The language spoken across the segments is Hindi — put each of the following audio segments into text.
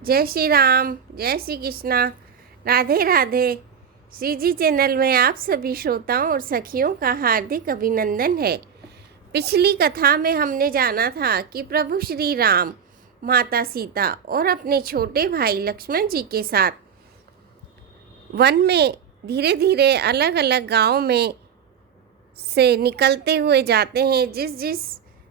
जय श्री राम, जय श्री कृष्णा, राधे राधे। श्री जी चैनल में आप सभी श्रोताओं और सखियों का हार्दिक अभिनंदन है। पिछली कथा में हमने जाना था कि प्रभु श्री राम माता सीता और अपने छोटे भाई लक्ष्मण जी के साथ वन में धीरे धीरे अलग अलग गांव में से निकलते हुए जाते हैं। जिस जिस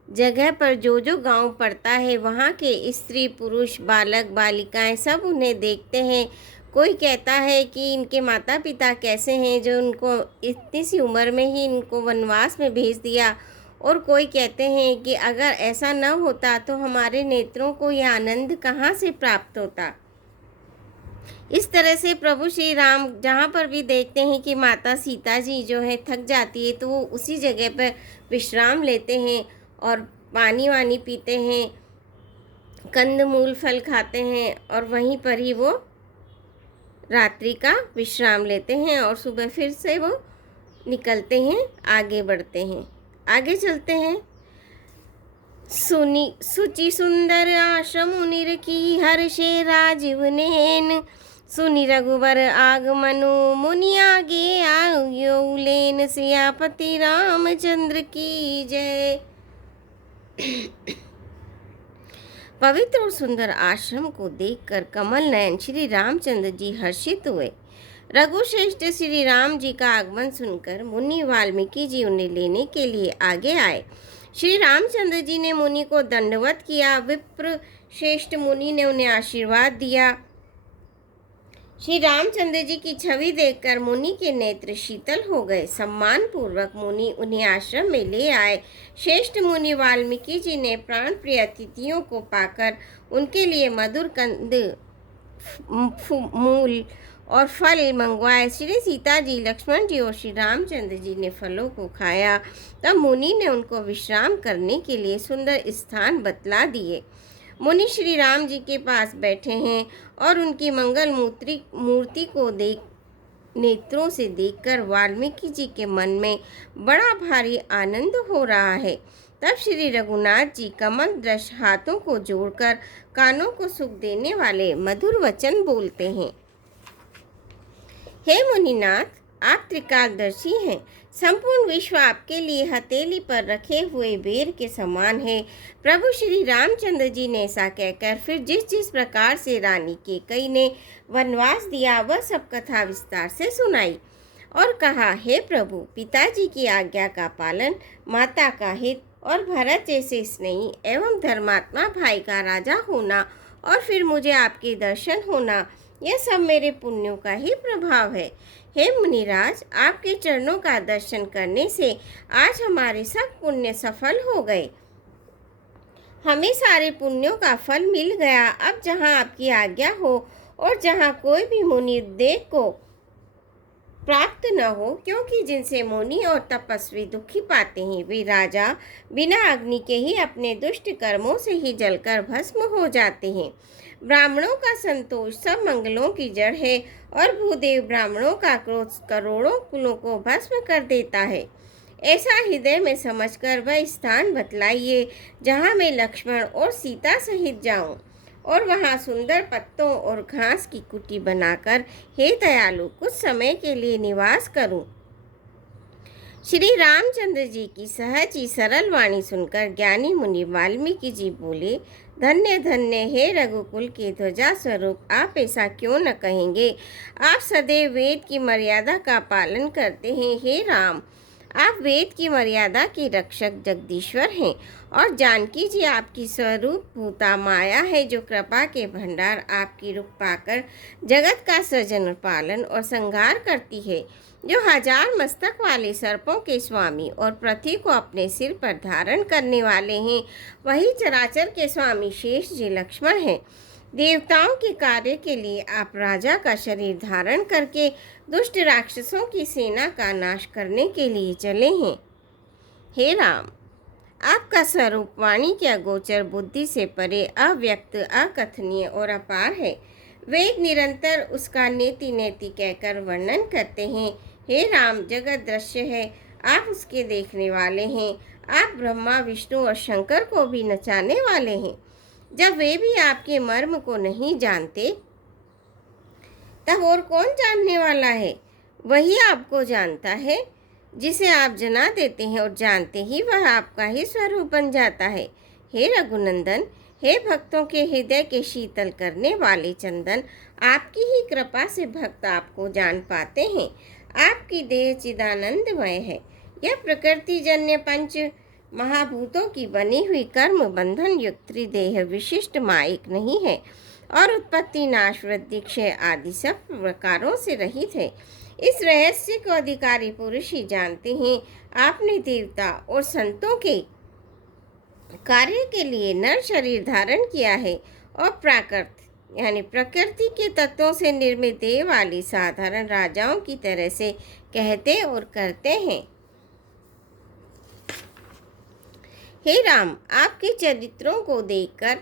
जगह पर जो जो गांव पड़ता है वहाँ के स्त्री पुरुष बालक बालिकाएं सब उन्हें देखते हैं। कोई कहता है कि इनके माता पिता कैसे हैं जो उनको इतनी सी उम्र में ही इनको वनवास में भेज दिया, और कोई कहते हैं कि अगर ऐसा न होता तो हमारे नेत्रों को यह आनंद कहाँ से प्राप्त होता। इस तरह से प्रभु श्री राम जहाँ पर भी देखते हैं कि माता सीता जी जो है थक जाती है तो वो उसी जगह पर विश्राम लेते हैं और पानी वानी पीते हैं, कंदमूल फल खाते हैं और वहीं पर ही वो रात्रि का विश्राम लेते हैं और सुबह फिर से वो निकलते हैं, आगे बढ़ते हैं। आगे चलते हैं। सुचि सुंदर आश्रम निरखी हर्षे राजीव नैन, सुनि रघुवर आगमनु मुनि आगे आयो लेन, सियापति रामचंद्र की जय। पवित्र और सुंदर आश्रम को देखकर कमल नयन श्री रामचंद्र जी हर्षित हुए। रघुश्रेष्ठ श्री राम जी का आगमन सुनकर मुनि वाल्मीकि जी उन्हें लेने के लिए आगे आए। श्री रामचंद्र जी ने मुनि को दंडवत किया। विप्र श्रेष्ठ मुनि ने उन्हें आशीर्वाद दिया। श्री रामचंद्र जी की छवि देखकर मुनि के नेत्र शीतल हो गए। सम्मान पूर्वक मुनि उन्हें आश्रम में ले आए। श्रेष्ठ मुनि वाल्मीकि जी ने प्राण प्रिय अतिथियों को पाकर उनके लिए मधुर कंद मूल और फल मंगवाए। श्री सीता जी लक्ष्मण जी और श्री रामचंद्र जी ने फलों को खाया। तब मुनि ने उनको विश्राम करने के लिए सुंदर स्थान बतला दिए। मुनि श्री राम जी के पास बैठे हैं और उनकी मंगल मूर्ति को नेत्रों से देखकर वाल्मीकि जी के मन में बड़ा भारी आनंद हो रहा है। तब श्री रघुनाथ जी कमल दृश हाथों को जोड़कर कानों को सुख देने वाले मधुर वचन बोलते हैं। हे मुनिनाथ, आप त्रिकालदर्शी हैं। संपूर्ण विश्व आपके लिए हथेली पर रखे हुए बेर के समान है। प्रभु श्री रामचंद्र जी ने ऐसा कहकर फिर जिस जिस प्रकार से रानी कैकेयी ने वनवास दिया वह सब कथा विस्तार से सुनाई और कहा, हे प्रभु, पिताजी की आज्ञा का पालन, माता का हित और भरत जैसे स्नेही एवं धर्मात्मा भाई का राजा होना और फिर मुझे आपके दर्शन होना, यह सब मेरे पुण्यों का ही प्रभाव है। हे मुनिराज, आपके चरणों का दर्शन करने से आज हमारे सब पुण्य सफल हो गए। हमें सारे पुण्यों का फल मिल गया। अब जहाँ आपकी आज्ञा हो और जहाँ कोई भी मुनि उद्देक को प्राप्त न हो, क्योंकि जिनसे मुनि और तपस्वी दुखी पाते हैं वे राजा बिना अग्नि के ही अपने दुष्ट कर्मों से ही जलकर भस्म हो जाते हैं। ब्राह्मणों का संतोष सब मंगलों की जड़ है और भूदेव ब्राह्मणों का क्रोध करोड़ों कुलों को भस्म कर देता है। ऐसा हृदय में समझकर वह स्थान बतलाइए जहाँ मैं लक्ष्मण और सीता सहित जाऊं और वहाँ सुंदर पत्तों और घास की कुटी बनाकर हे दयालु कुछ समय के लिए निवास करूं। श्री रामचंद्र जी की सहज ही सरल वाणी सुनकर ज्ञानी मुनि वाल्मीकि जी बोले, धन्य धन्य हे रघुकुल के ध्वजा स्वरूप, आप ऐसा क्यों न कहेंगे। आप सदैव वेद की मर्यादा का पालन करते हैं। हे राम, आप वेद की मर्यादा के रक्षक जगदीश्वर हैं और जानकी जी आपकी स्वरूप भूता माया है जो कृपा के भंडार आपकी रूप पाकर जगत का सृजन पालन और संहार करती है, जो हजार मस्तक वाले सर्पों के स्वामी और पृथ्वी को अपने सिर पर धारण करने वाले हैं। वही चराचर के स्वामी शेष जी लक्ष्मण हैं। देवताओं के कार्य के लिए आप राजा का शरीर धारण करके दुष्ट राक्षसों की सेना का नाश करने के लिए चले हैं। हे राम, आपका स्वरूप वाणी के अगोचर, बुद्धि से परे, अव्यक्त, अकथनीय और अपार है। वेद निरंतर उसका नेति नेति कहकर वर्णन करते हैं। हे राम, जगत दृश्य है, आप उसके देखने वाले हैं। आप ब्रह्मा विष्णु और शंकर को भी नचाने वाले हैं। जब वे भी आपके मर्म को नहीं जानते, तब और कौन जानने वाला है? वही आपको जानता है, जिसे आप जना देते हैं और जानते ही वह आपका ही स्वरूप बन जाता है। हे रघुनंदन, हे भक्तों के हृदय के शीतल करने वाले चंदन, आपकी ही कृपा से भक्त आपको जान पाते हैं। आपकी देह चिदानंदमय है। यह प्रकृति जन्य पंच महाभूतों की बनी हुई कर्म बंधन युक्त त्रिदेह विशिष्ट माइक नहीं है और उत्पत्ति नाश वृद्धि क्षय आदि सब प्रकारों से रहित है। इस रहस्य को अधिकारी पुरुष ही जानते हैं। आपने देवता और संतों के कार्य के लिए नर शरीर धारण किया है और प्राकृत यानी प्रकृति के तत्वों से निर्मित देह वाली साधारण राजाओं की तरह से कहते और करते हैं। हे राम, आपके चरित्रों को देखकर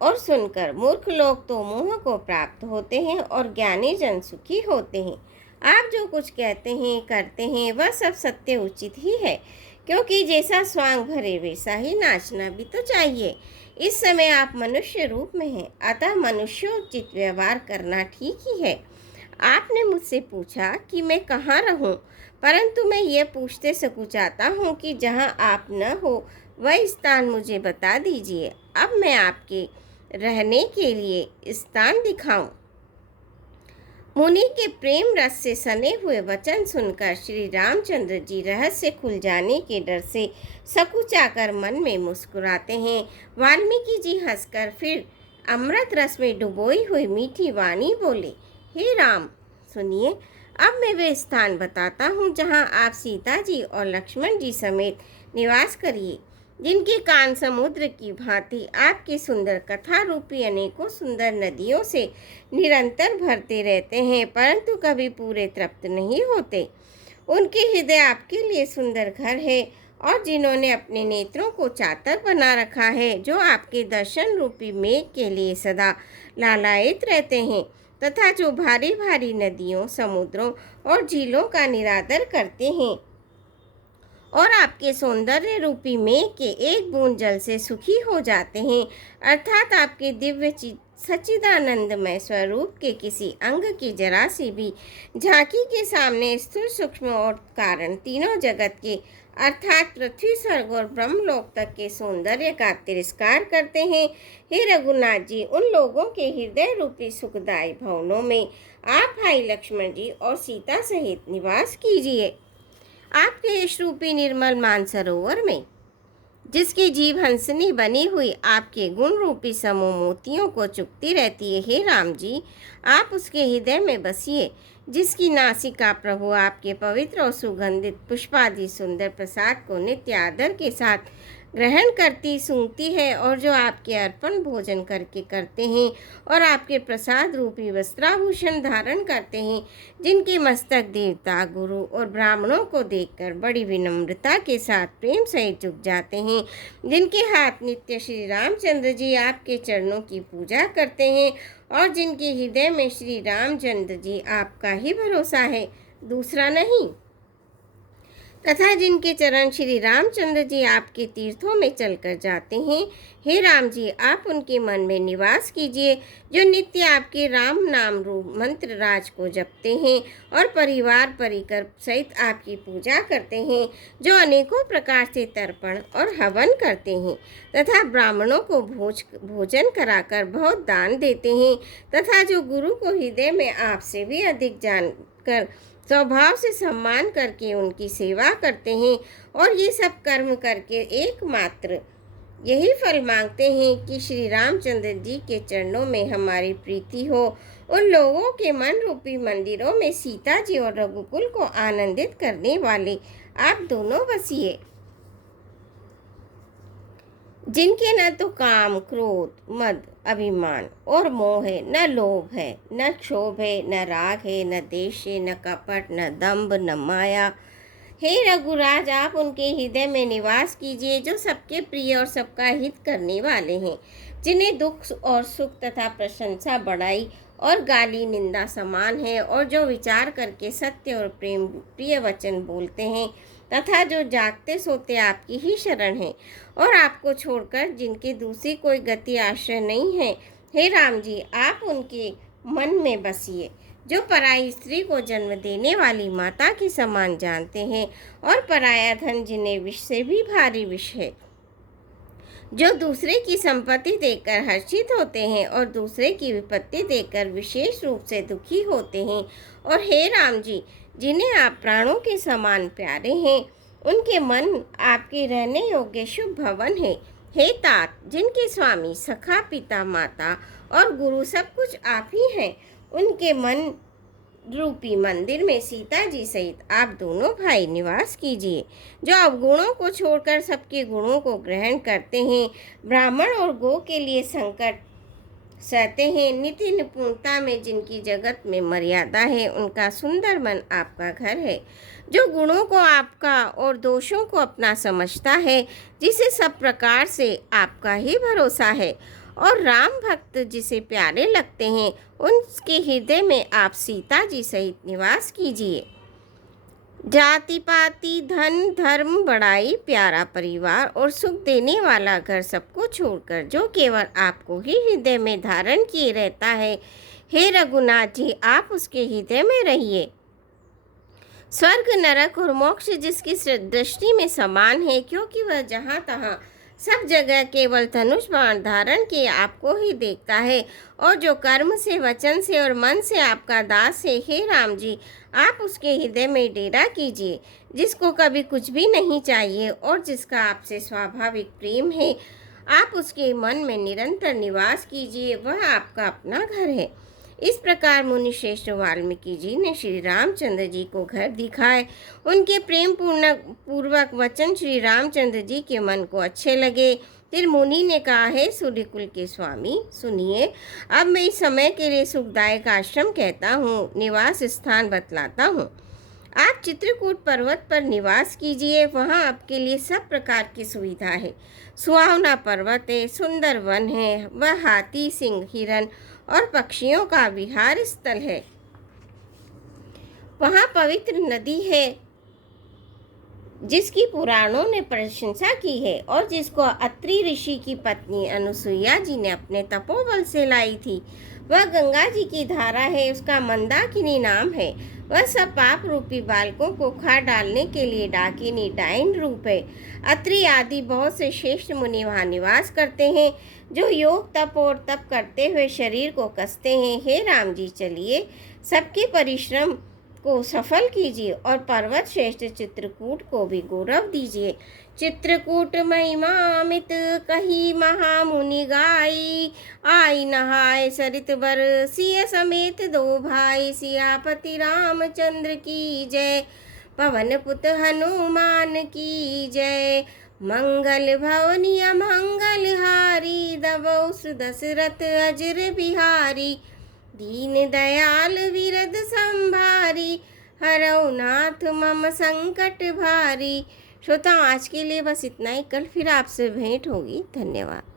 और सुनकर मूर्ख लोग तो मोह को प्राप्त होते हैं और ज्ञानी जन सुखी होते हैं। आप जो कुछ कहते हैं करते हैं वह सब सत्य उचित ही है, क्योंकि जैसा स्वांग भरे वैसा ही नाचना भी तो चाहिए। इस समय आप मनुष्य रूप में हैं, अतः मनुष्योचित व्यवहार करना ठीक ही है। आपने मुझसे पूछा कि मैं कहाँ रहूं, परंतु मैं ये पूछते सकुचाता हूँ कि जहाँ आप न हो वह स्थान मुझे बता दीजिए। अब मैं आपके रहने के लिए स्थान दिखाऊं। मुनि के प्रेम रस से सने हुए वचन सुनकर श्री रामचंद्र जी रहस्य खुल जाने के डर से सकुचाकर मन में मुस्कुराते हैं। वाल्मीकि जी हंसकर फिर अमृत रस में डुबोई हुई मीठी वाणी बोले, हे राम, सुनिए, अब मैं वे स्थान बताता हूँ जहाँ आप सीता जी और लक्ष्मण जी समेत निवास करिए, जिनके कान समुद्र की भांति आपकी सुंदर कथा रूपी अनेकों सुंदर नदियों से निरंतर भरते रहते हैं, परंतु कभी पूरे तृप्त नहीं होते। उनके हृदय आपके लिए सुंदर घर है और जिन्होंने अपने नेत्रों को चातक बना रखा है, जो आपके दर्शन रूपी मेघ के लिए सदा लालायित रहते हैं, तथा जो भारी भारी नदियों, समुद्रों और झीलों का निरादर करते हैं और आपके सौंदर्य रूपी मेघ के एक बूंद जल से सुखी हो जाते हैं, अर्थात आपके दिव्य सच्चिदानंदमय स्वरूप के किसी अंग की जरा सी भी झांकी के सामने स्थूल सूक्ष्म और कारण तीनों जगत के अर्थात पृथ्वी, स्वर्ग और ब्रह्मलोक तक के सौंदर्य का तिरस्कार करते हैं। हे रघुनाथ जी, उन लोगों के हृदय रूपी सुखदायी भवनों में आप भाई लक्ष्मण जी और सीता सहित निवास कीजिए। आपके यश रूपी निर्मल मानसरोवर में जिसकी जीव हंसनी बनी हुई आपके गुण रूपी समूह मोतियों को चुगती रहती है, हे राम जी, आप उसके हृदय में बसिए, जिसकी नासिका प्रभु आपके पवित्र और सुगंधित पुष्पादि सुंदर प्रसाद को नित्य आदर के साथ ग्रहण करती सूंघती है और जो आपके अर्पण भोजन करके करते हैं और आपके प्रसाद रूपी वस्त्राभूषण धारण करते हैं, जिनके मस्तक देवता, गुरु और ब्राह्मणों को देखकर बड़ी विनम्रता के साथ प्रेम सहित झुक जाते हैं, जिनके हाथ नित्य श्री रामचंद्र जी आपके चरणों की पूजा करते हैं और जिनके हृदय में श्री रामचंद्र जी आपका ही भरोसा है, दूसरा नहीं, तथा जिनके चरण श्री रामचंद्र जी आपके तीर्थों में चलकर जाते हैं, हे राम जी, आप उनके मन में निवास कीजिए, जो नित्य आपके राम नाम रूप मंत्र राज को जपते हैं और परिवार परिकर सहित आपकी पूजा करते हैं, जो अनेकों प्रकार से तर्पण और हवन करते हैं तथा ब्राह्मणों को भोजन कराकर बहुत दान देते हैं, तथा जो गुरु को हृदय में आपसे भी अधिक जानकर स्वभाव से सम्मान करके उनकी सेवा करते हैं और ये सब कर्म करके एकमात्र यही फल मांगते हैं कि श्री रामचंद्र जी के चरणों में हमारी प्रीति हो। उन लोगों के मन रूपी मंदिरों में सीता जी और रघुकुल को आनंदित करने वाले आप दोनों बसिए, जिनके न तो काम, क्रोध, मद, अभिमान और मोह है, न लोभ है, न क्षोभ है, न राग है, न देश है, न कपट, न दंभ, न माया। हे रघुराज, आप उनके हृदय में निवास कीजिए, जो सबके प्रिय और सबका हित करने वाले हैं, जिन्हें दुख और सुख तथा प्रशंसा, बड़ाई और गाली निंदा समान है और जो विचार करके सत्य और प्रेम प्रिय वचन बोलते हैं, तथा जो जागते सोते आपकी ही शरण है और आपको छोड़कर जिनकी दूसरी कोई गति आश्रय नहीं है, हे राम जी आप उनके मन में बसिए, जो पराई स्त्री को जन्म देने वाली माता के समान जानते हैं और पराया धन जिन्हें विष से भी भारी विष है, जो दूसरे की संपत्ति देखकर हर्षित होते हैं और दूसरे की विपत्ति देखकर विशेष रूप से दुखी होते हैं, और हे राम जी जिन्हें आप प्राणों के समान प्यारे हैं, उनके मन आपके रहने योग्य शुभ भवन है। हे तात जिनके स्वामी सखा पिता माता और गुरु सब कुछ आप ही हैं, उनके मन रूपी मंदिर में सीता जी सहित आप दोनों भाई निवास कीजिए, जो अवगुणों को छोड़कर सबके गुणों को ग्रहण करते हैं, ब्राह्मण और गो के लिए संकट सहते हैं, नीति निपुणता में जिनकी जगत में मर्यादा है, उनका सुंदर मन आपका घर है, जो गुणों को आपका और दोषों को अपना समझता है, जिसे सब प्रकार से आपका ही भरोसा है, और राम भक्त जिसे प्यारे लगते हैं, उनके हृदय में आप सीता जी सहित निवास कीजिए। जाति पाति धन धर्म बड़ाई प्यारा परिवार और सुख देने वाला घर सबको छोड़कर जो केवल आपको ही हृदय में धारण किए रहता है, हे रघुनाथ जी आप उसके हृदय में रहिए। स्वर्ग नरक और मोक्ष जिसकी दृष्टि में समान है, क्योंकि वह जहाँ तहाँ सब जगह केवल धनुष बाण धारण किए आपको ही देखता है, और जो कर्म से वचन से और मन से आपका दास है, हे राम जी आप उसके हृदय में डेरा कीजिए, जिसको कभी कुछ भी नहीं चाहिए और जिसका आपसे स्वाभाविक प्रेम है, आप उसके मन में निरंतर निवास कीजिए, वह आपका अपना घर है। इस प्रकार मुनि श्रेष्ठ वाल्मीकि जी ने श्री रामचंद्र जी को घर दिखाए। उनके प्रेम पूर्वक वचन श्री रामचंद्र जी के मन को अच्छे लगे। फिर मुनि ने कहा, है सूर्यकुल के स्वामी सुनिए, अब मैं इस समय के लिए सुखदायक आश्रम कहता हूँ, निवास स्थान बतलाता हूँ। आप चित्रकूट पर्वत पर निवास कीजिए, वहाँ आपके लिए सब प्रकार की सुविधा है। सुहावना पर्वत है, सुंदर वन है, वह हाथी सिंह हिरन और पक्षियों का विहार स्थल है। वहाँ पवित्र नदी है जिसकी पुराणों ने प्रशंसा की है और जिसको अत्रि ऋषि की पत्नी अनुसुईया जी ने अपने तपोबल से लाई थी। वह गंगा जी की धारा है, उसका मंदाकिनी नाम है। वह सब पाप रूपी बालकों को खा डालने के लिए डाकिनी डाइन रूप है। अत्रि आदि बहुत से श्रेष्ठ मुनि वहाँ निवास करते हैं, जो योग तप और तप करते हुए शरीर को कसते हैं। हे राम जी चलिए, सबके परिश्रम को सफल कीजिए और पर्वत श्रेष्ठ चित्रकूट को भी गौरव दीजिए। चित्रकूट महिमा अमित कही महामुनि गाई, आई नहाय सरित बर सिया समेत दो भाई, सियापति रामचंद्र की जय, पवन पुत हनुमान की जय। मंगल भवनिया मंगल हारी, दबौ सुदशरथ अजर बिहारी, दीन दयाल विरद संभारी, हरौ नाथ मम संकट भारी। श्रोता आज के लिए बस इतना ही, कल फिर आपसे भेंट होगी। धन्यवाद।